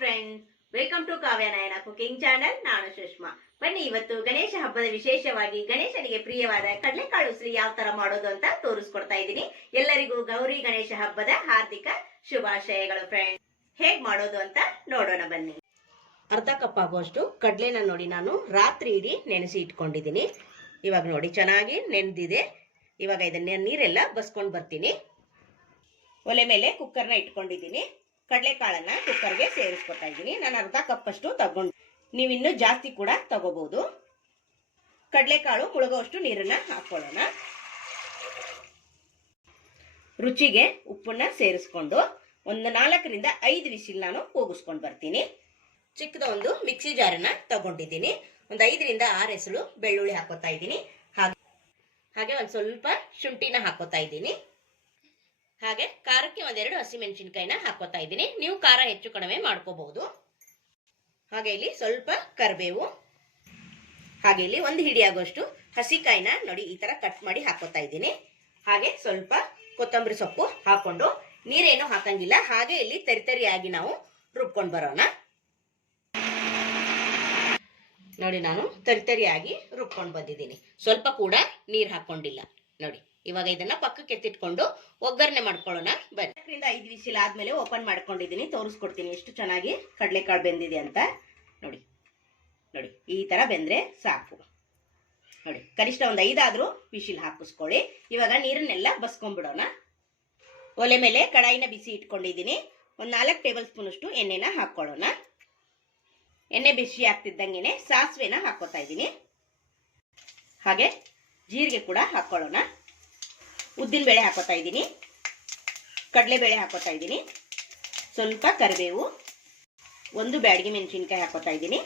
Friend welcome to Kavya Nayana cooking channel ನಾನು ಸುಷ್ಮಾ. ಬನ್ನಿ, ಇವತ್ತು ಗಣೇಶ ಹಬ್ಬದ ವಿಶೇಷವಾಗಿ ಗಣೇಶನಿಗೆ ಪ್ರಿಯವಾದ ಕಡಲೆಕಾಳು ಉಸಿರಿ ಯಾವ ತರ ಮಾಡೋದು ಅಂತ ತೋರಿಸ್ಕೊಡ್ತಾ ಇದ್ದೀನಿ. ಎಲ್ಲರಿಗೂ ಗೌರಿ ಗಣೇಶ ಹಬ್ಬದ ಹಾರ್ದಿಕ ಶುಭಾಶಯಗಳು ಫ್ರೆಂಡ್ ಹೇಗ್ ಮಾಡೋದು ಅಂತ ನೋಡೋಣ ಬನ್ನಿ. ಅರ್ಧ ಕಪ್ ಆಗುವಷ್ಟು ಕಡ್ಲೆನ ನೋಡಿ ನಾನು ರಾತ್ರಿ ಇಡೀ ನೆನೆಸಿ ಇಟ್ಕೊಂಡಿದ್ದೀನಿ. ಇವಾಗ ನೋಡಿ, ಚೆನ್ನಾಗಿ ನೆನೆದಿದೆ. ಇವಾಗ ಇದನ್ನ ನೀರೆಲ್ಲ ಬಸ್ಕೊಂಡು ಬರ್ತೀನಿ. ಒಲೆ ಮೇಲೆ ಕುಕ್ಕರ್ನ ಇಟ್ಕೊಂಡಿದ್ದೀನಿ. ಕಡಲೆಕಾಳನ್ನ ಕುಕ್ಕರ್ಗೆ ಸೇರಿಸ್ಕೊತಾ ಇದ್ದೀನಿ. ನಾನು ಅರ್ಧ ಕಪ್ ಅಷ್ಟು ತಗೊಂಡು ನೀವು ಇನ್ನೂ ಜಾಸ್ತಿ ಕೂಡ ತಗೋಬಹುದು ಕಡಲೆಕಾಳು ಮುಳುಗುವಷ್ಟು ನೀರನ್ನ ಹಾಕೊಳ್ಳೋಣ. ರುಚಿಗೆ ಉಪ್ಪನ್ನ ಸೇರಿಸ್ಕೊಂಡು ಒಂದು ನಾಲ್ಕರಿಂದ ಐದು ವಿಸಿಲ್ ನಾನು ಕೂಗಿಸ್ಕೊಂಡು ಬರ್ತೀನಿ. ಚಿಕ್ಕದ ಒಂದು ಮಿಕ್ಸಿ ಜಾರನ್ನ ತಗೊಂಡಿದ್ದೀನಿ. ಒಂದು ಐದರಿಂದ ಆರು ಎಸಳು ಬೆಳ್ಳುಳ್ಳಿ ಹಾಕೋತಾ ಇದ್ದೀನಿ. ಹಾಗೆ ಹಾಗೆ ಒಂದು ಸ್ವಲ್ಪ ಶುಂಠಿನ ಹಾಕೋತಾ ಇದ್ದೀನಿ. ಹಾಗೆ ಖಾರಕ್ಕೆ ಒಂದೆರಡು ಹಸಿಮೆಣಸಿನ್ಕಾಯಿನ ಹಾಕೋತಾ ಇದ್ದೀನಿ. ನೀವು ಖಾರ ಹೆಚ್ಚು ಕಡಿಮೆ ಮಾಡ್ಕೋಬಹುದು. ಹಾಗೆ ಇಲ್ಲಿ ಸ್ವಲ್ಪ ಕರಿಬೇವು. ಹಾಗೆ ಇಲ್ಲಿ ಒಂದು ಹಿಡಿ ಆಗುವಷ್ಟು ಹಸಿಕಾಯಿನ ನೋಡಿ ಈ ತರ ಕಟ್ ಮಾಡಿ ಹಾಕೋತಾ ಇದ್ದೀನಿ. ಹಾಗೆ ಸ್ವಲ್ಪ ಕೊತ್ತಂಬರಿ ಸೊಪ್ಪು ಹಾಕೊಂಡು ನೀರೇನು ಹಾಕಂಗಿಲ್ಲ. ಹಾಗೆ ಇಲ್ಲಿ ತರಿತರಿಯಾಗಿ ನಾವು ರುಬ್ಕೊಂಡು ಬರೋಣ. ನೋಡಿ ನಾನು ತರಿತರಿಯಾಗಿ ರುಬ್ಕೊಂಡು ಬಂದಿದ್ದೀನಿ. ಸ್ವಲ್ಪ ಕೂಡ ನೀರು ಹಾಕೊಂಡಿಲ್ಲ. ನೋಡಿ, ಇವಾಗ ಇದನ್ನ ಪಕ್ಕಕ್ಕೆ ಎತ್ತಿಟ್ಕೊಂಡು ಒಗ್ಗರಣೆ ಮಾಡ್ಕೊಳ್ಳೋಣ. ಬನ್ನಿ. ಐದು ವಿಸಿಲ್ ಆದ್ಮೇಲೆ ಓಪನ್ ಮಾಡ್ಕೊಂಡಿದ್ದೀನಿ. ತೋರಿಸ್ಕೊಡ್ತೀನಿ ಎಷ್ಟು ಚೆನ್ನಾಗಿ ಕಡಲೆಕಾಳು ಬೆಂದಿದೆ ಅಂತ. ನೋಡಿ ನೋಡಿ, ಈ ತರ ಬೆಂದ್ರೆ ಸಾಕು. ನೋಡಿ, ಕನಿಷ್ಠ ಒಂದು ಐದಾದ್ರೂ ವಿಶಿಲ್ ಹಾಕಿಸ್ಕೊಳ್ಳಿ. ಇವಾಗ ನೀರನ್ನೆಲ್ಲ ಬಸ್ಕೊಂಡ್ಬಿಡೋಣ. ಒಲೆ ಮೇಲೆ ಕಡಾಯಿನ ಬಿಸಿ ಇಟ್ಕೊಂಡಿದ್ದೀನಿ. ಒಂದು ನಾಲ್ಕು ಟೇಬಲ್ ಸ್ಪೂನ್ ಅಷ್ಟು ಎಣ್ಣೆನ ಹಾಕೊಳ್ಳೋಣ ಎಣ್ಣೆ ಬಿಸಿ ಆಗ್ತಿದ್ದಂಗೆ ಸಾಸಿವೆನ ಹಾಕೋತಾ ಇದ್ದೀನಿ. ಹಾಗೆ ಜೀರಿಗೆ ಕೂಡ ಹಾಕ್ಕೊಳ್ಳೋಣ ಉದ್ದಿನ ಬೇಳೆ ಹಾಕೋತಾ ಇದ್ದೀನಿ. ಕಡಲೆಬೇಳೆ ಹಾಕೋತಾ ಇದ್ದೀನಿ. ಸ್ವಲ್ಪ ಕರಿಬೇವು. ಒಂದು ಬ್ಯಾಡಿಗೆ ಮೆಣಸಿನ್ಕಾಯಿ ಹಾಕೋತಾ ಇದ್ದೀನಿ.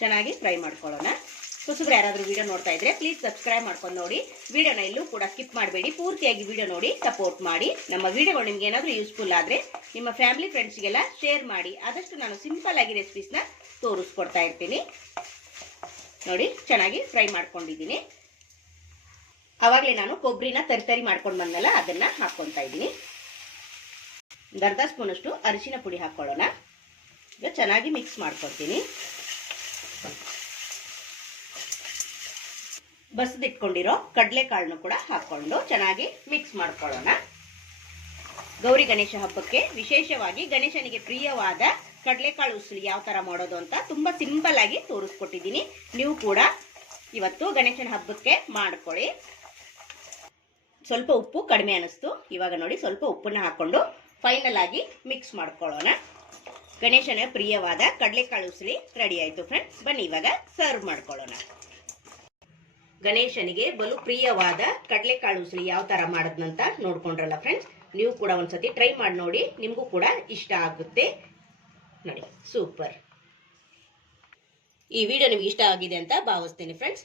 ಚೆನ್ನಾಗಿ ಫ್ರೈ ಮಾಡ್ಕೊಳ್ಳೋಣ. ಹೊಸಬ್ರು ಯಾರಾದರೂ ವಿಡಿಯೋ ನೋಡ್ತಾ ಇದ್ರೆ ಪ್ಲೀಸ್ ಸಬ್ಸ್ಕ್ರೈಬ್ ಮಾಡ್ಕೊಂಡು ನೋಡಿ. ವಿಡಿಯೋನ ಎಲ್ಲೂ ಕೂಡ ಸ್ಕಿಪ್ ಮಾಡಬೇಡಿ. ಪೂರ್ತಿಯಾಗಿ ವಿಡಿಯೋ ನೋಡಿ ಸಪೋರ್ಟ್ ಮಾಡಿ. ನಮ್ಮ ವಿಡಿಯೋಗಳು ನಿಮ್ಗೆ ಏನಾದರೂ ಯೂಸ್ಫುಲ್ ಆದರೆ ನಿಮ್ಮ ಫ್ಯಾಮಿಲಿ ಫ್ರೆಂಡ್ಸ್ಗೆಲ್ಲ ಶೇರ್ ಮಾಡಿ. ಆದಷ್ಟು ನಾನು ಸಿಂಪಲ್ ಆಗಿ ರೆಸಿಪೀಸ್ನ ತೋರಿಸ್ಕೊಡ್ತಾ ಇರ್ತೀನಿ. ನೋಡಿ, ಚೆನ್ನಾಗಿ ಫ್ರೈ ಮಾಡ್ಕೊಂಡಿದ್ದೀನಿ. ಆವಾಗಲೇ ನಾನು ಕೊಬ್ಬರಿನ ತರಿತರಿ ಮಾಡ್ಕೊಂಡು ಬಂದಲ್ಲ, ಅದನ್ನು ಹಾಕ್ಕೊತಾ ಇದ್ದೀನಿ. ಒಂದು ಅರ್ಧ ಸ್ಪೂನಷ್ಟು ಅರಿಶಿನ ಪುಡಿ ಹಾಕ್ಕೊಳ್ಳೋಣ. ಈಗ ಚೆನ್ನಾಗಿ ಮಿಕ್ಸ್ ಮಾಡ್ಕೊತೀನಿ ಬಸ್ದಿಟ್ಕೊಂಡಿರೋ ಕಡಲೆಕಾಳನ್ನು ಕೂಡ ಹಾಕ್ಕೊಂಡು ಚೆನ್ನಾಗಿ ಮಿಕ್ಸ್ ಮಾಡ್ಕೊಳ್ಳೋಣ. ಗೌರಿ ಗಣೇಶ ಹಬ್ಬಕ್ಕೆ ವಿಶೇಷವಾಗಿ ಗಣೇಶನಿಗೆ ಪ್ರಿಯವಾದ ಕಡಲೆಕಾಳು ಉಸುಲಿ ಯಾವ ಥರ ಮಾಡೋದು ಅಂತ ತುಂಬ ಸಿಂಪಲ್ ಆಗಿ ತೋರಿಸ್ಕೊಟ್ಟಿದ್ದೀನಿ. ನೀವು ಕೂಡ ಇವತ್ತು ಗಣೇಶನ ಹಬ್ಬಕ್ಕೆ ಮಾಡ್ಕೊಳ್ಳಿ. ಸ್ವಲ್ಪ ಉಪ್ಪು ಕಡಿಮೆ ಅನಿಸ್ತು. ಇವಾಗ ನೋಡಿ ಸ್ವಲ್ಪ ಉಪ್ಪನ್ನ ಹಾಕೊಂಡು ಫೈನಲ್ ಆಗಿ ಮಿಕ್ಸ್ ಮಾಡ್ಕೊಳ್ಳೋಣ. ಗಣೇಶನ ಪ್ರಿಯವಾದ ಕಡಲೆಕಾಳು ಉಸುಲಿ ರೆಡಿ ಆಯ್ತು ಫ್ರೆಂಡ್ಸ್ ಬನ್ನಿ ಇವಾಗ ಸರ್ವ್ ಮಾಡ್ಕೊಳ್ಳೋಣ. ಗಣೇಶನಿಗೆ ಬಲು ಪ್ರಿಯವಾದ ಕಡಲೆಕಾಳು ಉಸುಲಿ ಯಾವ ತರ ಮಾಡೋದ್ನಂತ ನೋಡ್ಕೊಂಡ್ರಲ್ಲ ಫ್ರೆಂಡ್ಸ್ ನೀವು ಕೂಡ ಒಂದ್ಸತಿ ಟ್ರೈ ಮಾಡಿ ನೋಡಿ, ನಿಮಗೂ ಕೂಡ ಇಷ್ಟ ಆಗುತ್ತೆ. ನೋಡಿ ಸೂಪರ್ ಈ ವಿಡಿಯೋ ನಿಮ್ಗೆ ಇಷ್ಟ ಆಗಿದೆ ಅಂತ ಭಾವಿಸ್ತೀನಿ ಫ್ರೆಂಡ್ಸ್